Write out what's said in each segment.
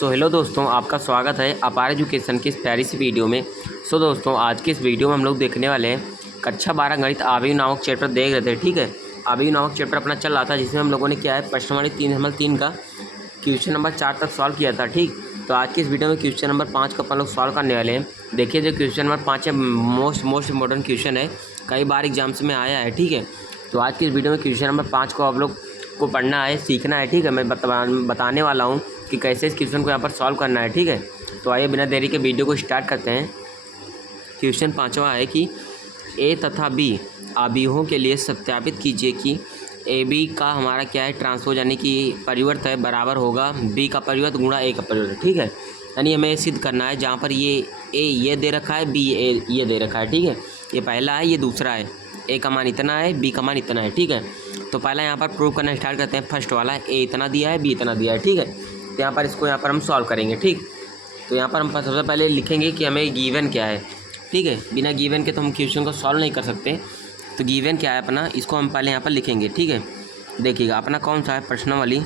Hello दोस्तों, आपका स्वागत है अपार एजुकेशन की इस प्यारी सी वीडियो में। दोस्तों, आज की इस वीडियो में हम लोग देखने वाले हैं कक्षा 12 गणित आव्यूह नामक चैप्टर देख रहे थे। ठीक है, आव्यूह नामक चैप्टर अपना चल रहा था, जिसमें हम लोगों ने क्या है प्रश्नवाली 3 का क्वेश्चन नंबर 4 तक सॉल्व किया था। ठीक, तो आज की इस वीडियो में क्वेश्चन नंबर 5 को अपन लोग सॉल्व करने वाले हैं। देखिए, जो क्वेश्चन नंबर 5 है मोस्ट इंपॉर्टेंट क्वेश्चन है, कई बार एग्जाम्स में आया है। ठीक है, तो आज की इस वीडियो में क्वेश्चन नंबर 5 को आप लोग को पढ़ना है, सीखना है। ठीक है, मैं बताने वाला हूँ कि कैसे इस क्वेश्चन को यहाँ पर सॉल्व करना है। ठीक है, तो आइए बिना देरी के वीडियो को स्टार्ट करते हैं। क्वेश्चन 5वां है कि ए तथा बी आव्यूहों के लिए सत्यापित कीजिए कि ए बी का हमारा क्या है ट्रांसपोज यानी कि परिवर्त है बराबर होगा बी का परिवर्त गुणा ए का परिवर्त। ठीक है, यानी हमें सिद्ध करना है जहाँ पर ये ए ये दे रखा है, बी ये दे रखा है। ठीक है, ये पहला है, ये दूसरा है। ए का मान इतना है, बी का मान इतना है। ठीक है, तो पहला यहाँ पर प्रूव करना स्टार्ट करते हैं। फर्स्ट वाला ए इतना दिया है, बी इतना दिया है। ठीक है, तो यहाँ पर इसको यहाँ पर हम सॉल्व करेंगे। ठीक, तो यहाँ पर हम सबसे पहले लिखेंगे कि हमें गिवन क्या है। ठीक है, बिना गिवन के तो हम क्वेश्चन को सॉल्व नहीं कर सकते। तो गिवन क्या है अपना, इसको हम पहले यहाँ पर लिखेंगे। ठीक है, देखिएगा अपना कौन सा है प्रश्नावली,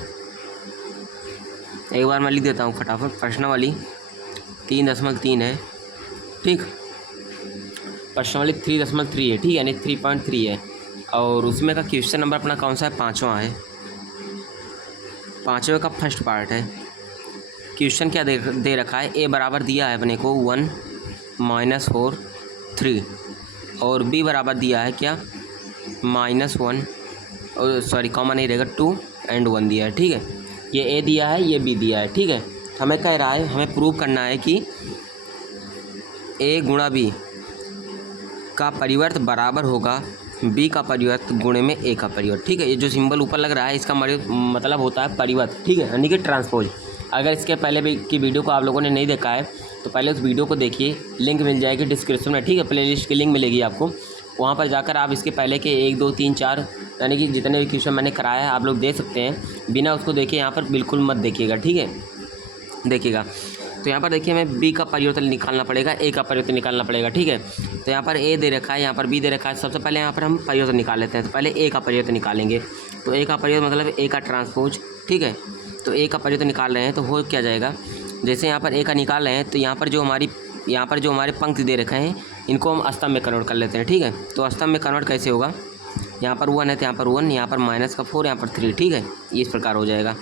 एक बार मैं लिख देता हूँ फटाफट। प्रश्नावली 3.3 है। ठीक, प्रश्नावली 3.3 है। ठीक है, यानी 3.3 है। और उसमें का क्वेश्चन नंबर अपना कौन सा है, 5वां है। 5वें का फर्स्ट पार्ट है। क्वेश्चन क्या दे रखा है, ए बराबर दिया है अपने को 1 -4 3 और बी बराबर दिया है क्या -1 और सॉरी कॉमन नहीं रहेगा 2 और 1 दिया है। ठीक है, ये ए दिया है, ये बी दिया है। ठीक है, हमें कह रहा है हमें प्रूव करना है कि ए गुणा बी का परिवर्त बराबर होगा बी का परिवर्त गुणे में ए का परिवर्त। ठीक है, ये जो सिंबल ऊपर लग रहा है इसका मतलब होता है परिवर्त। ठीक है, यानी कि ट्रांसपोज। अगर इसके पहले भी की वीडियो को आप लोगों ने नहीं देखा है तो पहले उस वीडियो को देखिए, लिंक मिल जाएगी डिस्क्रिप्शन में। ठीक है, प्लेलिस्ट की लिंक मिलेगी आपको, वहाँ पर जाकर आप इसके पहले के 1 2 3 4 यानी कि जितने भी क्वेश्चन मैंने कराया है आप लोग देख सकते हैं। बिना उसको देखे यहाँ पर बिल्कुल मत देखिएगा। ठीक है, देखिएगा तो यहाँ पर देखिए हमें बी का परिवर्तन निकालना पड़ेगा, ए का परिवर्तन निकालना पड़ेगा। ठीक है, तो यहाँ पर ए दे रखा है, यहाँ पर बी दे रखा है। सबसे पहले यहाँ पर हम परिवर्तन निकाल लेते हैं। तो पहले ए का परिवर्तन निकालेंगे। तो ए का परिवर्तन मतलब ए का ट्रांसपोज। ठीक है, तो ए का परिवर्तन निकाल रहे हैं तो हो क्या जाएगा, जैसे यहाँ पर ए का निकाल रहे हैं तो यहाँ पर जो हमारे पंक्ति दे रखे हैं इनको हम स्तंभ में कन्वर्ट कर लेते हैं। ठीक है, तो स्तंभ में कन्वर्ट कैसे होगा, यहाँ पर 1 है तो यहाँ पर 1, यहाँ पर -4, यहाँ पर 3। ठीक है, इस प्रकार हो जाएगा।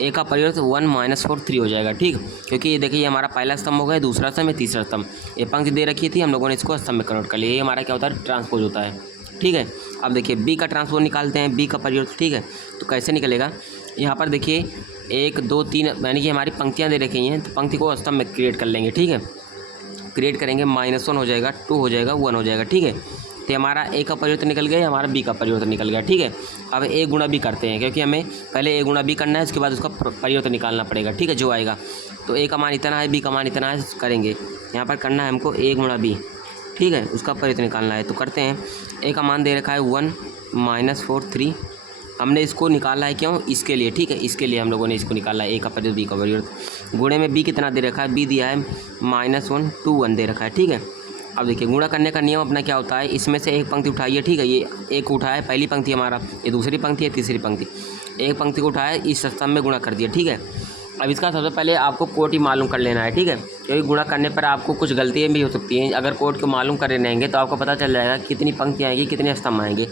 ए का परिवर्त 1 -4 3 हो जाएगा। ठीक, क्योंकि ये देखिए ये हमारा पहला स्तंभ हो गया, दूसरा स्तंभ है, तीसरा स्तंभ। ये पंक्ति दे रखी थी, हम लोगों ने इसको स्तंभ में कन्वर्ट कर लिया। ये हमारा क्या होता है ट्रांसपोज होता है। ठीक है, अब देखिए बी का ट्रांसपोज निकालते हैं, बी का परिवर्त। ठीक है, तो कैसे निकलेगा, यहाँ पर देखिए 1 2 3 यानी कि हमारी पंक्तियाँ दे रखी हैं, तो पंक्ति को स्तंभ में क्रिएट कर लेंगे। ठीक है, क्रिएट करेंगे, -1 हो जाएगा, 2 हो जाएगा, 1 हो जाएगा। ठीक है, तो हमारा ए का परिवर्तन निकल गया, हमारा बी का परिवर्तन निकल गया। ठीक है, अब ए गुणा बी करते हैं, क्योंकि हमें पहले ए गुणा बी करना है, उसके बाद उसका परिवर्तन निकालना पड़ेगा। ठीक है, जो आएगा तो ए का मान इतना है, बी का मान इतना है, करेंगे यहाँ पर करना है हमको ए गुणा बी। ठीक है, उसका परिवर्तन निकालना है, तो करते हैं। ए का मान दे रखा है 1 -4 3, हमने इसको निकाला है क्यों, इसके लिए। ठीक है, इसके लिए हम लोगों ने इसको निकाला है, ए का परिवर्त बी का परिवर्त। गुणे में बी कितना दे रखा है, बी दिया है -1 2 1 दे रखा है। ठीक है, अब देखिए गुणा करने का नियम अपना क्या होता है, इसमें से एक पंक्ति उठाइए। ठीक है, ये एक उठाया, पहली पंक्ति हमारा, ये दूसरी पंक्ति है, तीसरी पंक्ति। एक पंक्ति को उठाया, इस स्तंभ में गुणा कर दिया। ठीक है, अब इसका सबसे पहले आपको कोटि मालूम कर लेना है। ठीक है, क्योंकि गुणा करने पर आपको कुछ गलतियाँ भी हो सकती हैं। अगर कोट को मालूम कर रहेंगे तो आपको पता चल जाएगा कितनी पंक्तियाँ आएंगी, कितने स्तंभ आएंगे।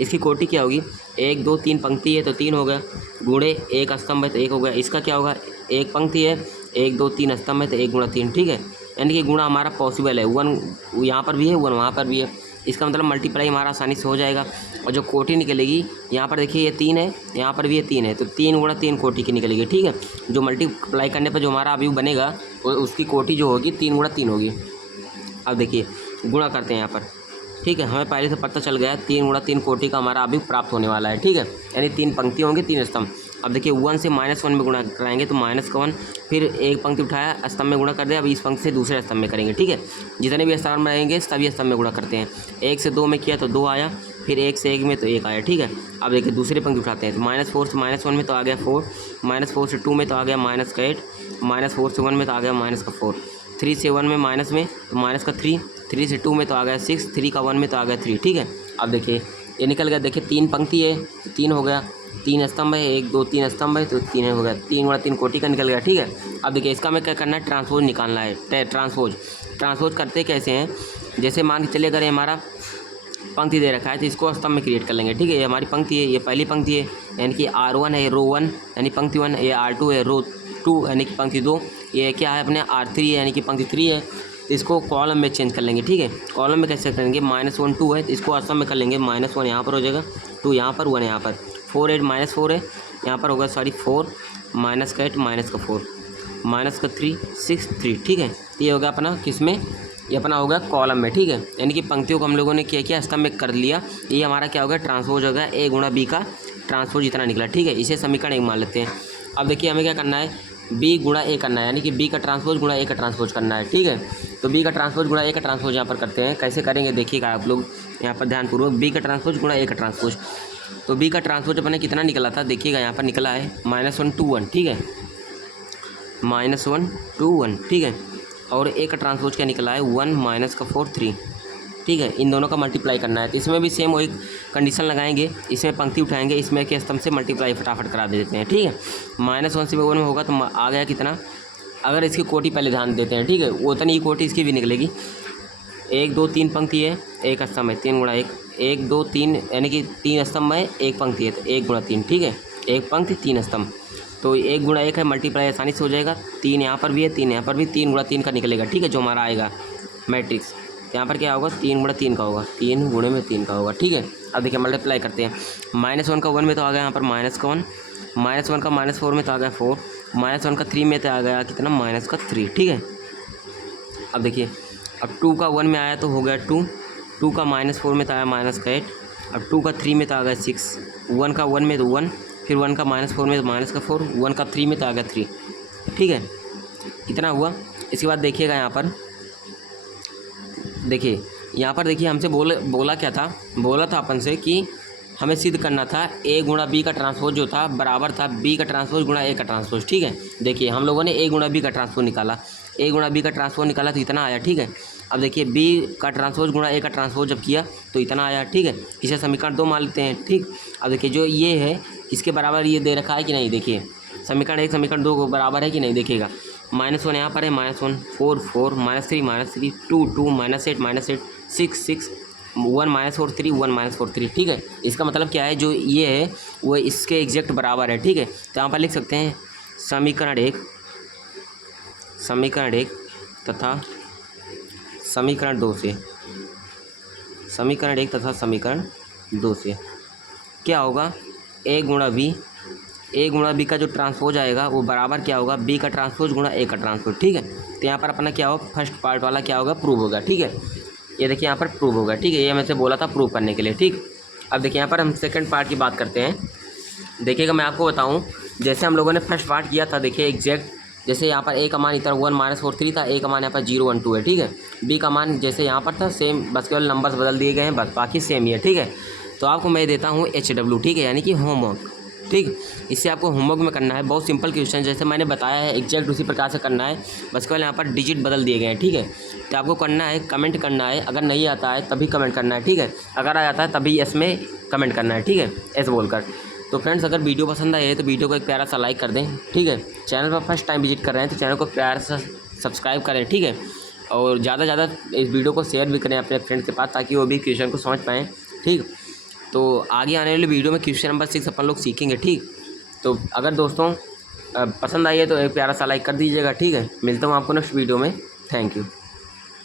इसकी कोटि क्या होगी, 1 2 3 पंक्ति है तो 3 हो गया, गुणे एक स्तंभ है तो 1 हो गया। इसका क्या होगा, एक पंक्ति है, 1 2 3 स्तंभ है तो 1 गुणा 3। ठीक है, यानी कि गुणा हमारा पॉसिबल है, 1 यहाँ पर भी है, 1 वहाँ पर भी है। इसका मतलब मल्टीप्लाई हमारा आसानी से हो जाएगा। और जो कोटि निकलेगी, यहाँ पर देखिए ये 3 है, यहाँ पर भी ये 3 है, तो 3 गुणा 3 कोटि की निकलेगी। ठीक है, जो मल्टीप्लाई करने पर जो हमारा अवयव बनेगा उसकी कोटि जो होगी 3 गुणा 3 होगी। अब देखिए गुणा करते हैं यहाँ पर। ठीक है, हमें पहले से पता चल गया है 3 गुणा 3 कोटि का हमारा अवयव प्राप्त होने वाला है। ठीक है, यानी 3 पंक्ति होंगे, 3 स्तंभ। अब देखिए 1 से -1 में गुणा कराएंगे तो -1, फिर एक पंक्ति उठाया, स्तंभ में गुणा कर दिया, अब इस पंक्ति से दूसरे स्तंभ में करेंगे। ठीक है, जितने भी स्तंभ में रहेंगे सभी स्तंभ में गुणा करते हैं। 1 से 2 में किया तो 2 आया, फिर 1 से 1 में तो 1 आया। ठीक है, अब देखिए दूसरी पंक्ति उठाते हैं, तो -4 से -1 में तो आ गया 4, -4 से 2 में तो आ गया -8, -4 से 1 में तो आ गया -4, 3 से 1 में माइनस में तो -3, 3 से 2 में तो आ गया 6, 3 का 1 में तो आ गया 3। ठीक है, अब देखिए ये निकल गया, देखिए 3 पंक्ति है तो 3 हो गया, 3 स्तंभ है, 1 2 3 स्तंभ है तो 3 हो गया, 3 गुणा 3 कोटि का निकल गया, ठीक है। अब देखिए इसका हमें क्या करना है, ट्रांसपोज निकालना है। ट्रांसपोज करते कैसे हैं, जैसे मान के चलिए अगर ये हमारा पंक्ति दे रखा है तो इसको स्तंभ में क्रिएट कर लेंगे, ठीक है। ये हमारी पंक्ति है, ये पहली पंक्ति है यानी कि R1 है रो 1 यानी पंक्ति 1, ये R2 है रो 2 यानी कि पंक्ति 2, ये क्या है अपने R3 है यानी कि पंक्ति 3 है। तो इसको कॉलम में चेंज कर लेंगे, ठीक है। कॉलम में कैसे करेंगे, -1 2 है तो इसको स्तंभ में कर लेंगे, -1 यहाँ पर हो जाएगा, 2 यहाँ पर, 1 यहाँ पर, 4 8 -4 है यहाँ पर होगा, सॉरी 4 माइनस का 8 माइनस का 4 माइनस का 3 6 3, ठीक है। तो ये होगा अपना किस में, ये अपना होगा कॉलम में, ठीक है। यानी कि पंक्तियों को हम लोगों ने क्या किया, स्तंभ में कर लिया। ये हमारा क्या होगा, ट्रांसपोज होगा, A गुणा B का ट्रांसपोज इतना निकला, ठीक है। इसे समीकरण 1 मान लेते हैं। अब देखिए हमें क्या करना है, B गुणा A करना है, यानी कि B का ट्रांसपोज गुणा A का ट्रांसपोज करना है, ठीक है। तो B का ट्रांसपोज गुणा A का ट्रांसपोज यहाँ पर करते हैं, कैसे करेंगे देखिएगा आप लोग यहाँ पर ध्यानपूर्वक। B का ट्रांसपोज गुणा A का ट्रांसपोज, तो B का ट्रांसपोज अपने कितना निकला था, देखिएगा यहाँ पर निकला है -1 2 1, ठीक है, -1 2 1, ठीक है। और A का ट्रांसपोज क्या निकला है, 1 माइनस का 4 3, ठीक है। इन दोनों का मल्टीप्लाई करना है, तो इसमें भी सेम वही कंडीशन लगाएंगे, इसमें पंक्ति उठाएंगे, इसमें के स्तंभ से मल्टीप्लाई फटाफट करा देते हैं, ठीक है। -1 से 1 में होगा तो आ गया कितना, अगर इसकी कोटि पहले ध्यान देते हैं, ठीक है, उतनी ही कोटि इसकी भी निकलेगी। 1 2 3 पंक्ति है, एक स्तंभ है, 3 गुणा 1, 1 2 3 यानी कि 3 स्तंभ है, एक पंक्ति है तो 1 गुणा 3, ठीक है। एक पंक्ति 3 स्तंभ, तो 1 गुणा 1 है, मल्टीप्लाई आसानी से हो जाएगा। 3 यहाँ पर भी है, 3 यहाँ पर भी, 3 गुणा 3 का निकलेगा, ठीक है, जो हमारा आएगा मैट्रिक्स। यहाँ पर क्या होगा, 3 गुणा 3 का होगा, 3 गुणे में 3 का होगा, ठीक है। अब देखिए मल्टीप्लाई करते हैं, -1 का 1 में तो आ गया यहाँ पर -1, -1 का -4 में तो आ गया 4, -1 का 3 में तो आ गया कितना, -3, ठीक है। अब देखिए अब 2 का 1 में आया तो हो गया 2, 2 का -4 में तो आया -8, अब 2 का 3 में तो आ गया 6, 1 का 1 में तो 1, फिर 1 का -4 में तो -4, 1 का 3 में तो आ गया 3, ठीक है। इतना हुआ। इसके बाद देखिएगा यहाँ पर, देखिए यहाँ पर देखिए हमसे बोला क्या था, बोला था अपन से कि हमें सिद्ध करना था A गुणा B का ट्रांसपोज जो था बराबर था B का ट्रांसपोज गुणा A का ट्रांसपोज, ठीक है। देखिए हम लोगों ने A गुणा B का ट्रांसपोज निकाला, A गुणा B का ट्रांसपोज निकाला तो इतना आया, ठीक है। अब देखिए B का ट्रांसपोज गुणा A का ट्रांसपोज जब किया तो इतना आया, ठीक है। इसे समीकरण 2 मान लेते हैं, ठीक। अब देखिए जो ये है इसके बराबर ये दे रखा है कि नहीं, देखिए समीकरण 1 समीकरण 2 को बराबर है कि नहीं, देखिएगा -1 यहाँ पर है, -1 4 4 -3 2 2 -8 6 6 1 -4 3 1 -4 3, ठीक है। इसका मतलब क्या है, जो ये है वो इसके एग्जैक्ट बराबर है, ठीक है। तो यहाँ पर लिख सकते हैं समीकरण 1 तथा समीकरण 2 से, समीकरण 1 तथा समीकरण 2 से क्या होगा, A गुणा B का जो ट्रांसपोज आएगा वो बराबर क्या होगा, B का ट्रांसपोज गुणा A का ट्रांसपोज, ठीक है। तो यहाँ पर अपना क्या होगा, फर्स्ट पार्ट वाला क्या होगा, प्रूव होगा, ठीक है। ये देखिए यहाँ पर प्रूव होगा, ठीक है, ये हमें से बोला था प्रूव करने के लिए, ठीक। अब देखिए यहाँ पर हम सेकंड पार्ट की बात करते हैं। देखिएगा मैं आपको बताऊँ, जैसे हम लोगों ने फर्स्ट पार्ट किया था, देखिए एग्जैक्ट जैसे यहाँ पर A का मान इतना 1 -4 3 था, A का मान यहाँ पर 0 1 2 है, ठीक है। B का मान जैसे यहाँ पर था सेम, बस केवल नंबर्स बदल दिए गए हैं, बस बाकी सेम ही है, ठीक है। तो आपको मैं देता हूँ HW, ठीक है, यानी कि होमवर्क, ठीक। इससे आपको होमवर्क में करना है, बहुत सिंपल क्वेश्चन जैसे मैंने बताया है एग्जैक्ट उसी प्रकार से करना है, बस केवल यहाँ पर डिजिट बदल दिए गए हैं, ठीक है। तो आपको करना है, कमेंट करना है, अगर नहीं आता है तभी कमेंट करना है, ठीक है। अगर आ जाता है तभी इसमें कमेंट करना है, ठीक है, ऐसे बोलकर। तो फ्रेंड्स अगर वीडियो पसंद आए तो वीडियो को एक प्यारा सा लाइक कर दें, ठीक है। चैनल पर फर्स्ट टाइम विजिट कर रहे हैं तो चैनल को प्यारा सा सब्सक्राइब करें, ठीक है। और ज़्यादा से ज़्यादा इस वीडियो को शेयर भी करें अपने फ्रेंड्स के पास, ताकि वो भी क्वेश्चन को समझ पाएँ, ठीक। तो आगे आने वाले वीडियो में क्वेश्चन नंबर 6 अपन लोग सीखेंगे, ठीक। तो अगर दोस्तों पसंद आई है तो एक प्यारा सा लाइक कर दीजिएगा, ठीक है। मिलता हूँ आपको नेक्स्ट वीडियो में, थैंक यू।